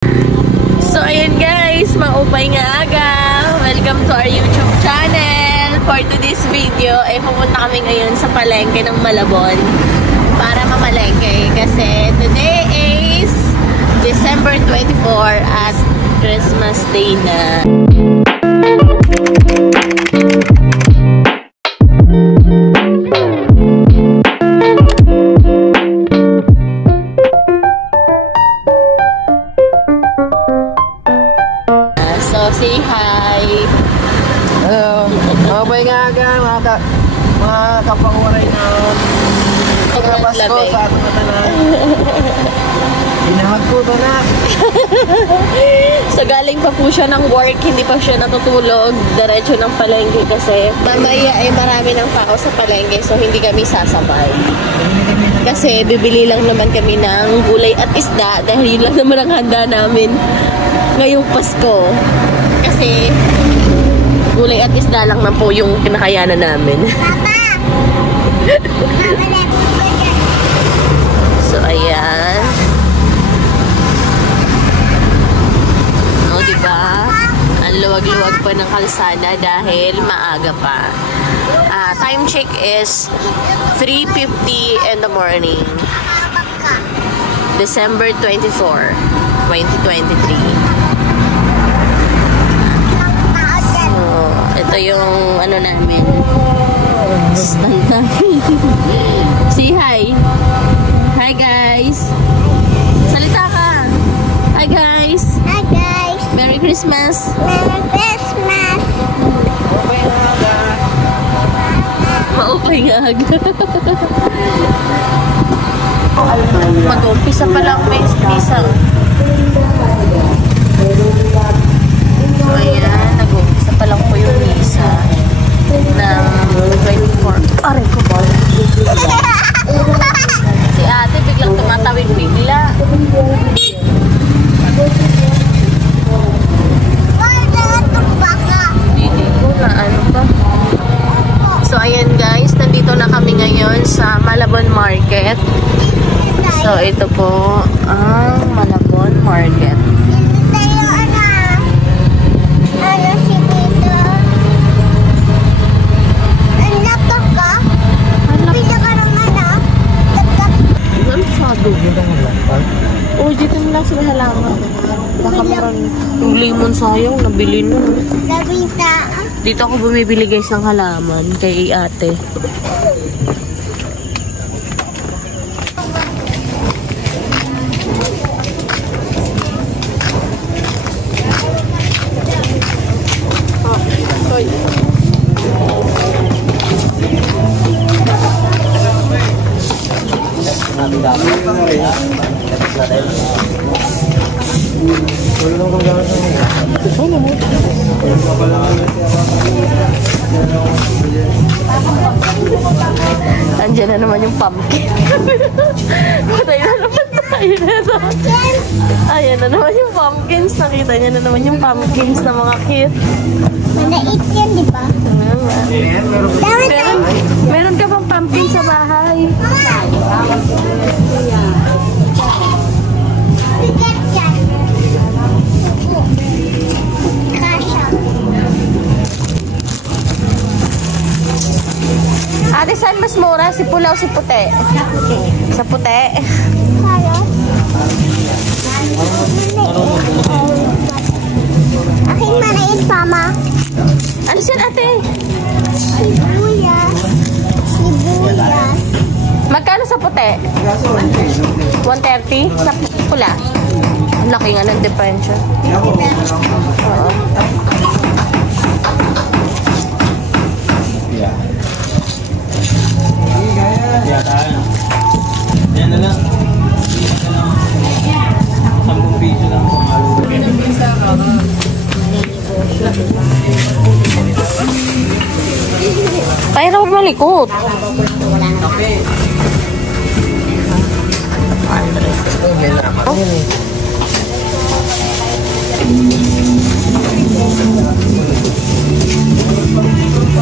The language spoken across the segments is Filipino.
So, ayan guys, maupay nga aga. Welcome to our YouTube channel. For today's video, ay pupunta kami ngayon sa palengke ng Malabon para mamalengke. Kasi today is December 24 at Christmas Day na. Say hi! Hello! Mabay nga aga, mga kapanguray na Pasko sa atong matanan. Inahag po ito na. So galing pa po siya ng work, hindi pa siya natutulog, diretso ng palengke kasi mamaya ay marami ng tao sa palengke so hindi kami sasabay. Kasi bibili lang naman kami ng gulay at isda dahil yun lang naman ang handa namin ngayong Pasko. Kasi gulay at isda lang na po yung kinakayanan namin. So ayan. O diba? Ang luwag-luwag pa ng kalsada dahil maaga pa. Time check is 3:50 in the morning. December 24, 2023. Ito yung ano namin. Stand namin. Say hi. Hi guys. Salita ka. Hi guys. Hi guys. Merry Christmas. Merry Christmas. Maupay nga aga. Mag-umpisa pa lang may misa. So ayan, nag-umpisa pa lang po yung misa ng 24. Aray ko ba? Si ate biglang tumatawid bigla. Hindi ko na ano pa. So ayan guys, nandito na kami ngayon sa Malabon Market. So ito po ang Malabon Market. Oh, dito na lang sila halaman. Baka meron yung lemon sayang, nabili na. Dito ako bumibili guys ng halaman kay ate. Andiyan na naman yung pumpkin. Patay na naman tayo nito. Ayan na naman yung pumpkins. Nakita niya na naman yung pumpkins na mga cute. Maliit yan, di ba? Meron ka pang pumpkin sa bahay. Ate, saan mas mura? Si pula o si puti? Sa puti. Aking maliit, mama. Ano siya, ate? Sibuyas. Sibuyas. Magkano sa puti? 130? Sa pula? Ang laki nga ng diferensya. Oo. Yan na lang. 10 piso lang. Tayo na malikot.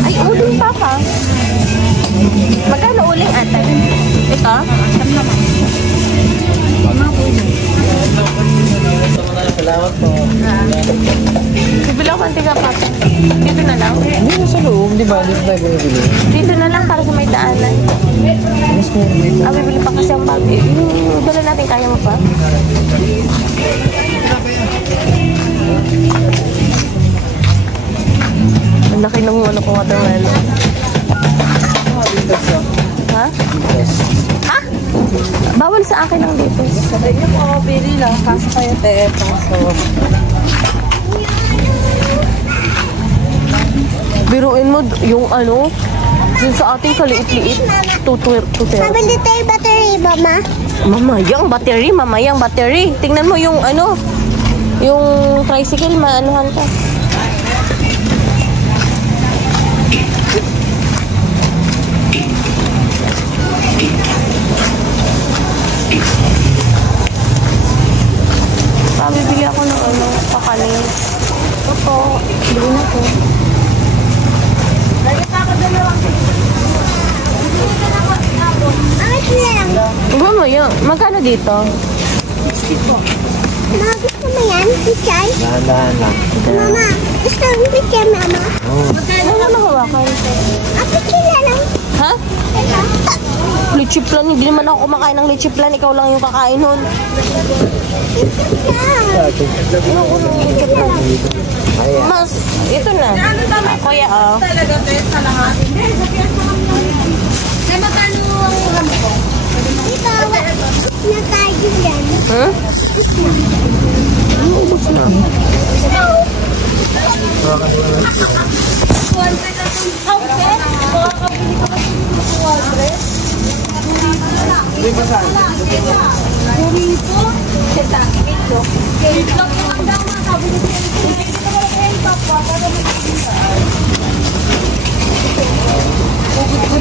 Ay, uling papa. Magkano uling ate? Ito? Salamat po. Bibili ako antiga pa. Dito na lang. Hindi na sa loob, di ba? Dito tayo bumibili. Dito na lang para sa may daanan. Mas meron dito. Bibili pa kasi ang bag. Yung dala natin, kaya mo pa? Ang laki ng ano ko watermelon. Ha? Ha? Bawal sa akin ang dito. Sabi niyo po ako pili lang. Kaso kayo so... Biruin mo yung ano, yung sa ating kaliit-liit. Tutuir. Sabi dito yung battery, mama. Mamayang battery. Tingnan mo yung ano, yung tricycle, maanuhan ka. Bibili ako ng ano, kakanin. Ito po, bili na po. Mamaya, magkano dito? Mama, gusto mo yan? Pichay? Dahan-dahan lang. Mama, gusto mo pichay, mama? Ano na mahawakan? Pichay na lang. Ha? Leche plan, hindi naman ako kumakain ng leche plan. Ikaw lang yung kakain nun. Ayoko ng leche plan. Mas, ito na. Kuya, oh. Dito, nakain yan. Hmm? Ubus na.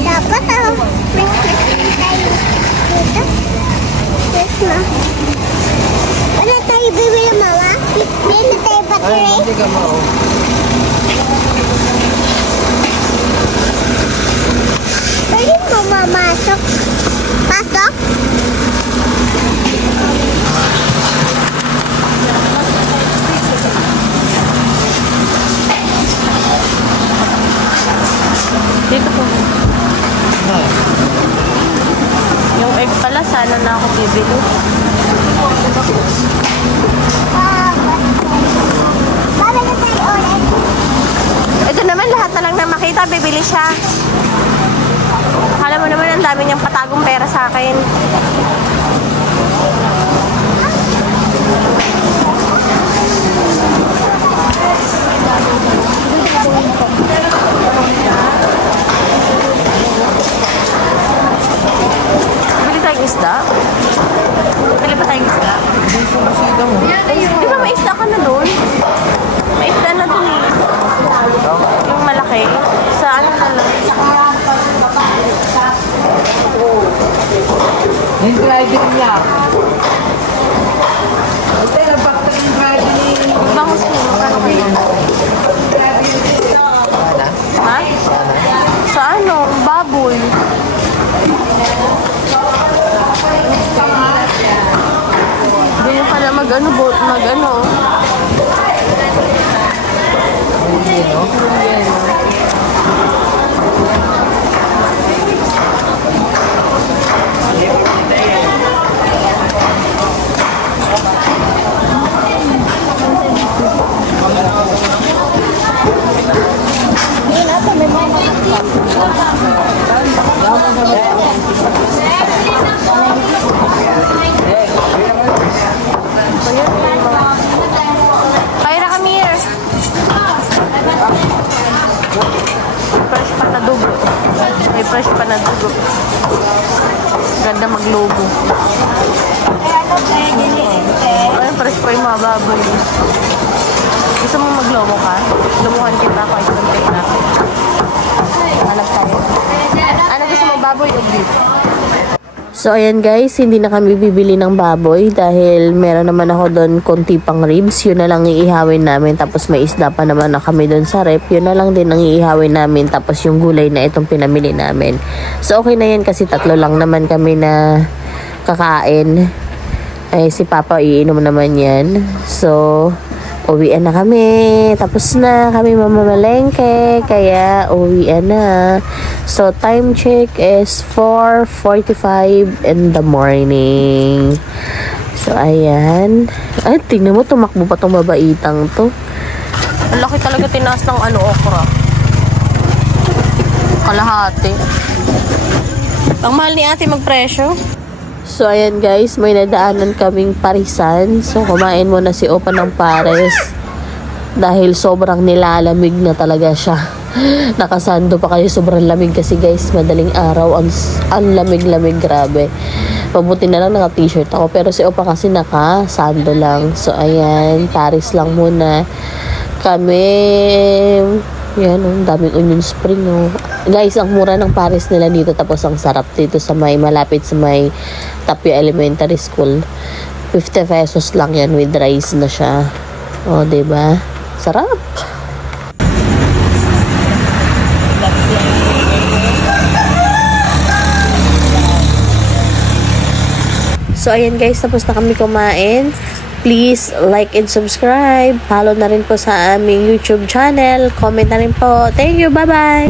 Dapat tayo dito. Yes, ma. Wala tayo bibili, mama? Bili tayo battery? Hindi ka mao. Pwede mo mamasok? Pasok? Dito po. Yung egg pala, sana na ako bibili. Bala na tayo ulit. Ito naman, lahat na lang na makita, bibili siya. Akala mo naman ang dami niyang patagong pera sa akin. Bili tayong isda? Bili pa tayong isda? Di ba may isda ka na doon? May isda na doon eh. Yung malaki. Sa ano na lang? Yung driving lang. Ito yung bakta yung driving. Bangus ko. Magkano ba yun? Ha? Sa ano? Baboy. Hindi pala mag-ano. Kaya na kami here. Fresh pa na dugo. May fresh pa na dugo. Ganda maglobo. Ay, fresh pa yung mga baboy. Gusto mo maglobo ka? Lumuhan kita kahit konti na. Hanap tayo. Ano gusto mo, baboy o beef? So, ayan guys, hindi na kami bibili ng baboy dahil meron naman ako doon konti pang ribs. Yun na lang iihawin namin. Tapos may isda pa naman na kami doon sa rep. Yun na lang din ang iihawin namin. Tapos yung gulay na itong pinamili namin. So, okay na yan kasi tatlo lang naman kami na kakain. Ay, si Papa iinom naman yan. So, uwian na kami. Tapos na kami mamamalengke. Kaya, uwian na. So, time check is 4:45 in the morning. So, ayan. Ay, tingnan mo, tumakbo pa tong babaitang to. Ang laki talaga tinaas ng okra. Kalahati. Ang mahal ni ate magpresyo. So, ayan guys, may nadaanan kaming parisan. So, kumain muna si Opa ng pares. Dahil sobrang nilalamig na talaga siya. Nakasando pa kayo, sobrang lamig kasi guys, madaling araw. Ang lamig-lamig, grabe. Mabuti na lang naka-t-shirt ako. Pero si Opa kasi naka-sando lang. So, ayan, pares lang muna. Kami, yan, daming onion spring, oh. Guys, ang mura ng pares nila dito, tapos ang sarap dito sa malapit sa may Tapia Elementary School. 50 pesos lang yan with rice na siya. O, diba? Sarap. So, ayan guys, tapos na kami kumain. Please like and subscribe. Follow na rin po sa aming YouTube channel. Comment na rin po. Thank you. Bye-bye.